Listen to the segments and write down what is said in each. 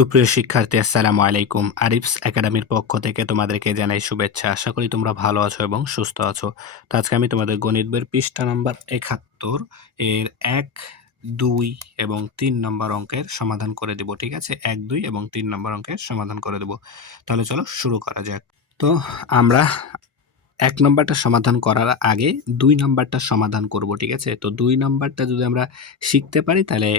সুপ্রিয় শিক্ষার্থী, আসসালামু আলাইকুম। আরিফস একাডেমির পক্ষ থেকে তোমাদেরকে জানাই শুভেচ্ছা। আশা করি তোমরা ভালো আছো এবং সুস্থ আছো। তো আজকে আমি তোমাদের গণিত বইয়ের পৃষ্ঠা নাম্বার ৭১ এর ১, ২ এবং ৩ নম্বর অঙ্কের সমাধান করে দেব। ঠিক আছে? ১, ২ এবং ৩ নম্বর অঙ্কের সমাধান করে দেব। তাহলে চলো শুরু করা যাক। তো আমরা ১ নাম্বারটা সমাধান করার আগে ২ নাম্বারটা সমাধান করব। ঠিক আছে? তো ২ নাম্বারটা যদি আমরা শিখতে পারি তাহলে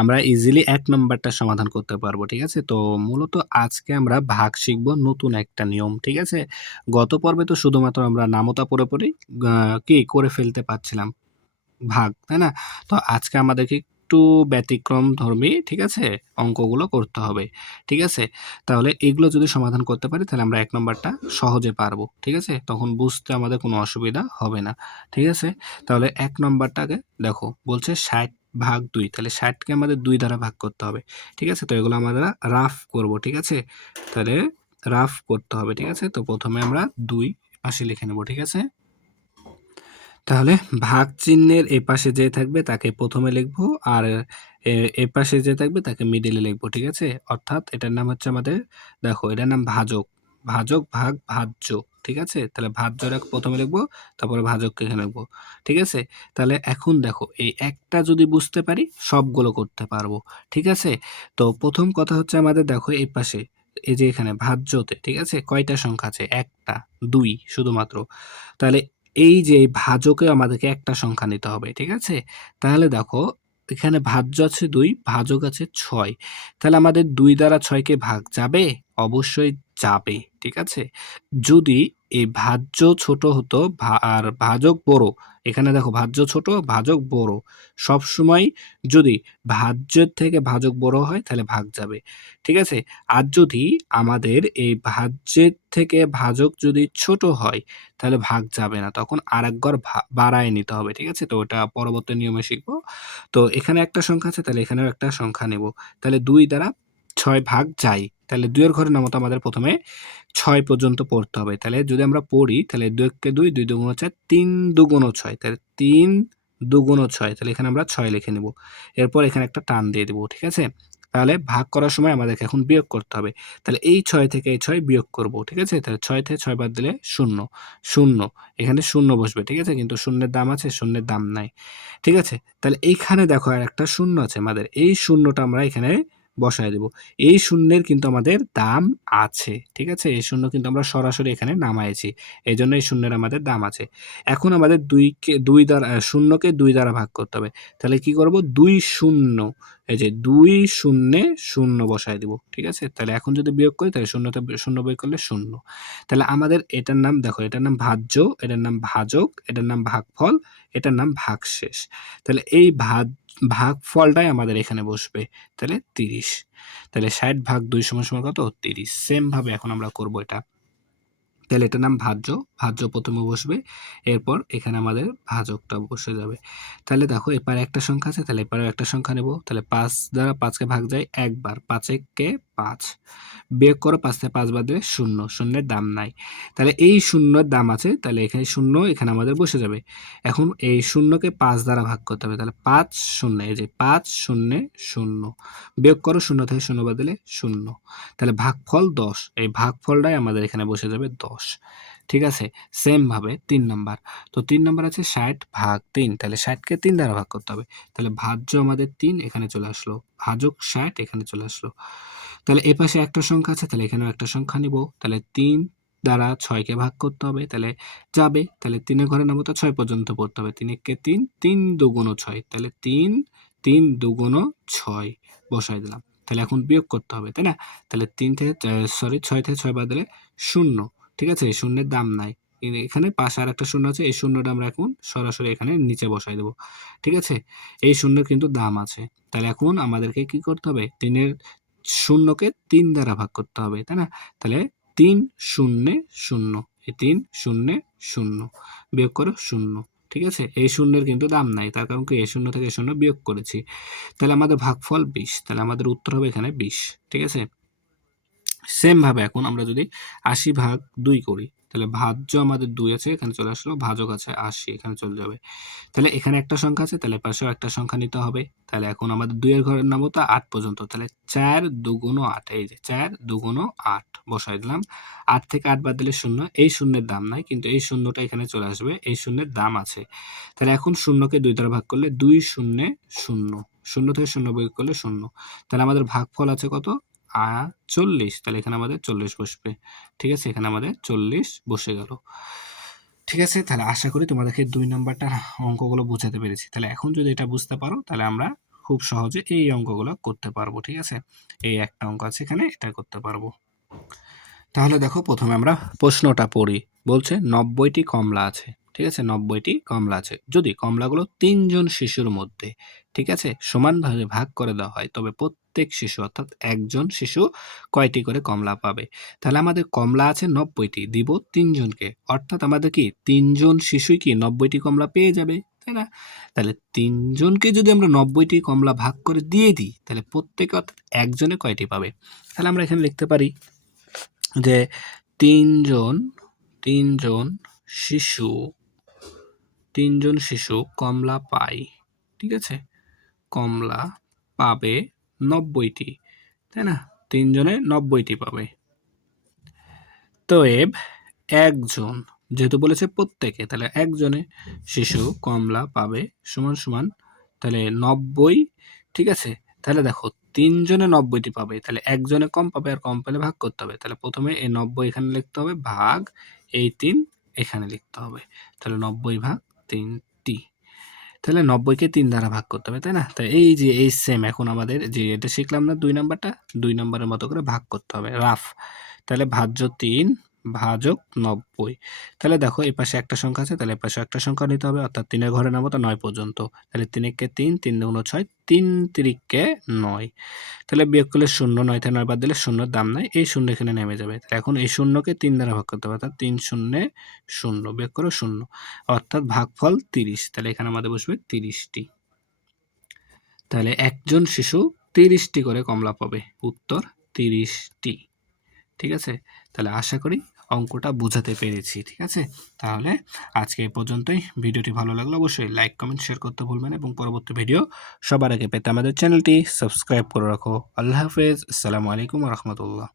আমরা ইজিলি ১ নাম্বারটা সমাধান করতে পারবো। ঠিক আছে? তো মূলত আজকে আমরা ভাগ শিখব, নতুন একটা নিয়ম। ঠিক আছে? গত পর্বে তো শুধুমাত্র আমরা নামতা পড়ে কি করে ফেলতে পারছিলাম ভাগ, তাই না? তো আজকে আমাদেরকে একটু ব্যতিক্রমধর্মী, ঠিক আছে? অঙ্কগুলো করতে হবে। ঠিক আছে? তাহলে এগুলো যদি সমাধান করতে পারি তাহলে আমরা ১ নাম্বারটা সহজে পারবো। ঠিক আছে? তখন বুঝতে আমাদের কোনো অসুবিধা হবে না। ঠিক আছে? তাহলে ১ নাম্বারটাকে দেখো বলছে ৬০/২। তাহলে ৬০ কে আমাদের ২ দ্বারা ভাগ করতে হবে। ঠিক আছে? তো এগুলো আমরা রাফ করব। ঠিক আছে? তাহলে রাফ করতে হবে। ঠিক আছে? তো ১ম এ আমরা ২ পাশে লিখে নেব। ঠিক আছে? তাহলে ভাগ চিহ্নের এপাশে যে থাকবে তাকে ১ম এ লিখবো, আর এপাশে যে থাকবে তাকে মিডলে লিখবো। ঠিক আছে? অর্থাৎ এটার নাম হচ্ছে আমাদের, দেখো এটার নাম ভাজক। ভাজক ভাগ ভাজ্য। ঠিক আছে? তাহলে ভাজ্যটা ১ম এ লিখবো, তারপরে ভাজককে এখানে লিখবো। ঠিক আছে? তাহলে এখন দেখো এই একটা যদি বুঝতে পারি সবগুলো করতে পারবো। ঠিক আছে? তো ১ম কথা হচ্ছে আমাদের, দেখো এই পাশে এই যে এখানে ভাজ্যতে, ঠিক আছে? কয়টা সংখ্যা আছে? ১ টা, ২ শুধুমাত্র। তাহলে এই যে এই ভাজকে আমাদেরকে একটা সংখ্যা নিতে হবে। ঠিক আছে? তাহলে দেখো এখানে ভাজ্য আছে ২, ভাজক আছে ৬। তাহলে আমাদের ২ দ্বারা ৬ কে ভাগ যাবে? অবশ্যই যাবে। ঠিক আছে? যদি এই ভাজ্য ছোট হতো আর ভাজক বড়, এখানে দেখো ভাজ্য ছোট, ভাজক বড়। সবসময় যদি ভাজ্যের থেকে ভাজক বড় হয় তাহলে ভাগ যাবে। ঠিক আছে? আর যদি আমাদের এই ভাজ্যের থেকে ভাজক যদি ছোট হয় তাহলে ভাগ যাবে না। তখন আরেক ঘর বাড়ায় নিতে হবে। ঠিক আছে? তো ওটা পরবর্তী নিয়মে শিখব। তো এখানে একটা সংখ্যা আছে, তাহলে এখানেও একটা সংখ্যা নেব। তাহলে ২ দ্বারা ৬ ভাগ যায়। তাহলে ২ এর ঘরের নামতা আমাদের ১ম এ ৬ পর্যন্ত পড়তে হবে। তাহলে যদি আমরা পড়ি তাহলে ২ এক্কে ২, ২ দুগুণ ৪, ৩ দুগুণ ৬। তাহলে ৩ দুগুণ ৬। তাহলে এখানে আমরা ৬ লিখে নেব। এরপর এখানে একটা টান দিয়ে দেব। ঠিক আছে? তাহলে ভাগ করার সময় আমাদেরকে এখন বিয়োগ করতে হবে। তাহলে এই ৬ থেকে এই ৬ বিয়োগ করব। ঠিক আছে? তাহলে ৬ থেকে ৬ বাদ দিলে ০, ০। এখানে ০ বসবে। ঠিক আছে? কিন্তু শূন্যের দাম আছে, শূন্যের দাম নাই। ঠিক আছে? তাহলে এইখানে দেখো আরেকটা ০ আছে আমাদের। এই ০টা আমরা এখানে বসায় দেব। এই শূন্যের কিন্তু আমাদের দাম আছে। ঠিক আছে? এই ০ কিন্তু আমরা সরাসরি এখানে নামায়েছি। এজন্য এই শূন্যের আমাদের দাম আছে। এখন আমাদের ২ দ্বারা ০ কে ২ দ্বারা ভাগ করতে হবে। তাহলে কি করব? ২ শূন্য, এই যে ২ শূন্যে ০ বসায় দিব। ঠিক আছে? তাহলে এখন যদি বিয়োগ করি তাহলে ০ তে ০ বিয়োগ করলে ০। তাহলে আমাদের এটার নাম, দেখো এটার নাম ভাজ্য, এটার নাম ভাজক, এটার নাম ভাগফল, এটার নাম ভাগশেষ। তাহলে এই ভাগফলটাই আমাদের এখানে বসবে। তাহলে ৩০। তাহলে ৬০/২ = কত? ৩০। সেম ভাবে এখন আমরা করব এটা। তাহলে এটার নাম ভাজ্য। ভাজ্য ১ম এ বসবে। এরপর এখানে আমাদের ভাজকটা বসে যাবে। তাহলে দেখো এপারে একটা সংখ্যা আছে, তাহলে এপারেও একটা সংখ্যা নেব। তাহলে ৫ দ্বারা ৫ কে ভাগ যায় একবার। ৫ একে ৫। বিয়োগ করো, ৫ থেকে ৫ বাদ দিলে ০, শূন্যের দাম নাই। তাহলে এই শূন্যের দাম আছে, তাহলে এখানে ০ এখানে আমাদের বসে যাবে। এখন এই ০ কে ৫ দ্বারা ভাগ করতে হবে। তাহলে ৫ শূন্য, এই যে ৫ শূন্যে ০। বিয়োগ করো, ০ থেকে ০ বাদ দিলে ০। তাহলে ভাগফল ১০। এই ভাগফলটাই আমাদের এখানে বসে যাবে ১০। ঠিক আছে? সেম ভাবে ৩ নাম্বার। তো ৩ নাম্বার আছে ৬০/৩। তাহলে ৬০ কে ৩ দ্বারা ভাগ করতে হবে। তাহলে ভাজ্য আমাদের ৩ এখানে চলে আসলো। ভাজক ৬০ এখানে চলে আসলো। তাহলে এপাশে একটা সংখ্যা আছে, তাহলে এখানেও একটা সংখ্যা নিব। তাহলে ৩ দ্বারা ৬ কে ভাগ করতে হবে। তাহলে যাবে। তাহলে ৩ এর ঘরের নামতা ৬ পর্যন্ত পড়তে হবে। ৩ একে ৩, ৩ দুগুণ ৬। তাহলে ৩, ৩ দুগুণ ৬ বসায় দিলাম। তাহলে এখন বিয়োগ করতে হবে, তাই না? তাহলে ৩ থেকে ৬ থেকে ৬ বাদ দিলে ০। ঠিক আছে? এই শূন্যের দাম নাই। এখানে পাশে আরেকটা ০ আছে। এই শূন্যটা আমরা এখন সরাসরি এখানে নিচে বসায় দেব। ঠিক আছে? এই শূন্যের কিন্তু দাম আছে। তাহলে এখন আমাদেরকে কি করতে হবে? ৩ এর ০ কে ৩ দ্বারা ভাগ করতে হবে, তাই না? তাহলে ৩ শূন্যে ০। এই ৩ শূন্যে ০। বিয়োগ করো ০। ঠিক আছে? এই শূন্যের কিন্তু দাম নাই। তার কারণ কি? এই ০ থেকে এই ০ বিয়োগ করেছি। তাহলে আমাদের ভাগফল ২০। তাহলে আমাদের উত্তর হবে এখানে ২০। ঠিক আছে? সেম ভাবে এখন আমরা যদি ৮০/২ করি, তাহলে ভাজ্য আমাদের 2 আছে, এখানে চলে আসলো। ভাজক আছে 80, এখানে চলে যাবে। তাহলে এখানে একটা সংখ্যা আছে, তাহলে এপাশেও একটা সংখ্যা নিতে হবে। তাহলে এখন আমাদের 2 এর ঘরের নামও তো 8 পর্যন্ত। তাহলে 4 2 8, এই যে 4 2 8 বসাই দিলাম। 8 থেকে 8 বাদ দিলে 0, এই শূন্যের দাম নাই, কিন্তু এই শূন্যটা এখানে চলে আসবে, এই শূন্যের দাম আছে। তাহলে এখন শূন্যকে 2 দ্বারা ভাগ করলে 2 0 0, 0 থেকে 0 বিয়োগ করলে 0। তাহলে আমাদের ভাগফল আছে কত? 40। তাহলে এখানে আমাদের 40 বসবে। ঠিক আছে? এখানে আমাদের 40 বসে গেল। ঠিক আছে? তাহলে আশা করি তোমাদেরকে 2 নাম্বারটার অঙ্কগুলো বোঝাতে পেরেছি। তাহলে এখন যদি এটা বুঝতে পারো, তাহলে আমরা খুব সহজে এই অঙ্কগুলো করতে পারবো। ঠিক আছে? এই একটা অঙ্ক আছে এখানে, এটা করতে পারবো। তাহলে দেখো, প্রথমে আমরা প্রশ্নটা পড়ি। বলছে 90টি কমলা আছে। ঠিক আছে? 90টি কমলা আছে। যদি কমলাগুলো 3 জন শিশুর মধ্যে, ঠিক আছে, সমানভাবে ভাগ করে দেওয়া হয়, তবে প্রত্যেক শিশু অর্থাৎ একজন শিশু কয়টি করে কমলা পাবে? তাহলে আমাদের কমলা আছে 90টি, দিব 3 জনকে। অর্থাৎ আমাদের কি 3 জন শিশুই কি 90টি কমলা পেয়ে যাবে, তাই না? তাহলে 3 জনকে যদি আমরা 90টি কমলা ভাগ করে দিয়ে দিই, তাহলে প্রত্যেকে অর্থাৎ একজনে কয়টি পাবে? তাহলে আমরা এখানে লিখতে পারি যে 3 জন শিশু 3 জন শিশু কমলা পায়। ঠিক আছে? কমলা পাবে 90টি, তাই না? 3 জনে 90টি পাবে। অতএব একজন, যেহেতু বলেছে প্রত্যেকে, তাহলে একজনে শিশু কমলা পাবে সমান সমান, তাহলে 90। ঠিক আছে? তাহলে দেখো 3 জনে 90টি পাবে, তাহলে একজনে কম পাবে, আর কম পেলে ভাগ করতে হবে। তাহলে প্রথমে এই 90 এখানে লিখতে হবে, ভাগ এই 3 এখানে লিখতে হবে। তাহলে 90 ভাগ 3টি। তাহলে 90কে 3 দ্বারা ভাগ করতে হবে, তাই না? তো এই যে এই সেম এখন আমাদের যে এটা শিখলাম না 2 নাম্বারটা, 2 নাম্বারের মতো করে ভাগ করতে হবে রাফ। তাহলে ভাজ্য 3 ভাজক 90। তাহলে দেখো এই পাশে একটা সংখ্যা আছে, তাহলে এই পাশে একটা সংখ্যা নিতে হবে, অর্থাৎ 3 এর ঘরে নামো তো 9 পর্যন্ত। তাহলে 3 একে 3, 3 দুগুণ 6, 3 তিরিকে 9। তাহলে বিয়োগ করলে 0, 9 থেকে 9 বাদ দিলে 0 এর দাম নাই, এই 0 এখানে নেমে যাবে। তাহলে এখন এই 0কে 3 দ্বারা ভাগ করতে হবে, অর্থাৎ 3 0 0, বিয়োগ করো 0, অর্থাৎ ভাগফল 30। তাহলে এখানে আমাদের বসবে 30টি। তাহলে একজন শিশু 30টি করে কমলা পাবে। উত্তর 30টি। ঠিক আছে? তাহলে আশা করি অঙ্কটা বোঝাতে পেরেছি। ঠিক আছে? তাহলে আজকে এই পর্যন্তই। ভিডিওটি ভালো লাগলে অবশ্যই লাইক, কমেন্ট, শেয়ার করতে ভুলবেন এবং পরবর্তী ভিডিও সবার আগে পেতে আমাদের চ্যানেলটি সাবস্ক্রাইব করে রাখো। আল্লাহ হাফেজ। আসসালামু আলাইকুম ওয়া রাহমাতুল্লাহ।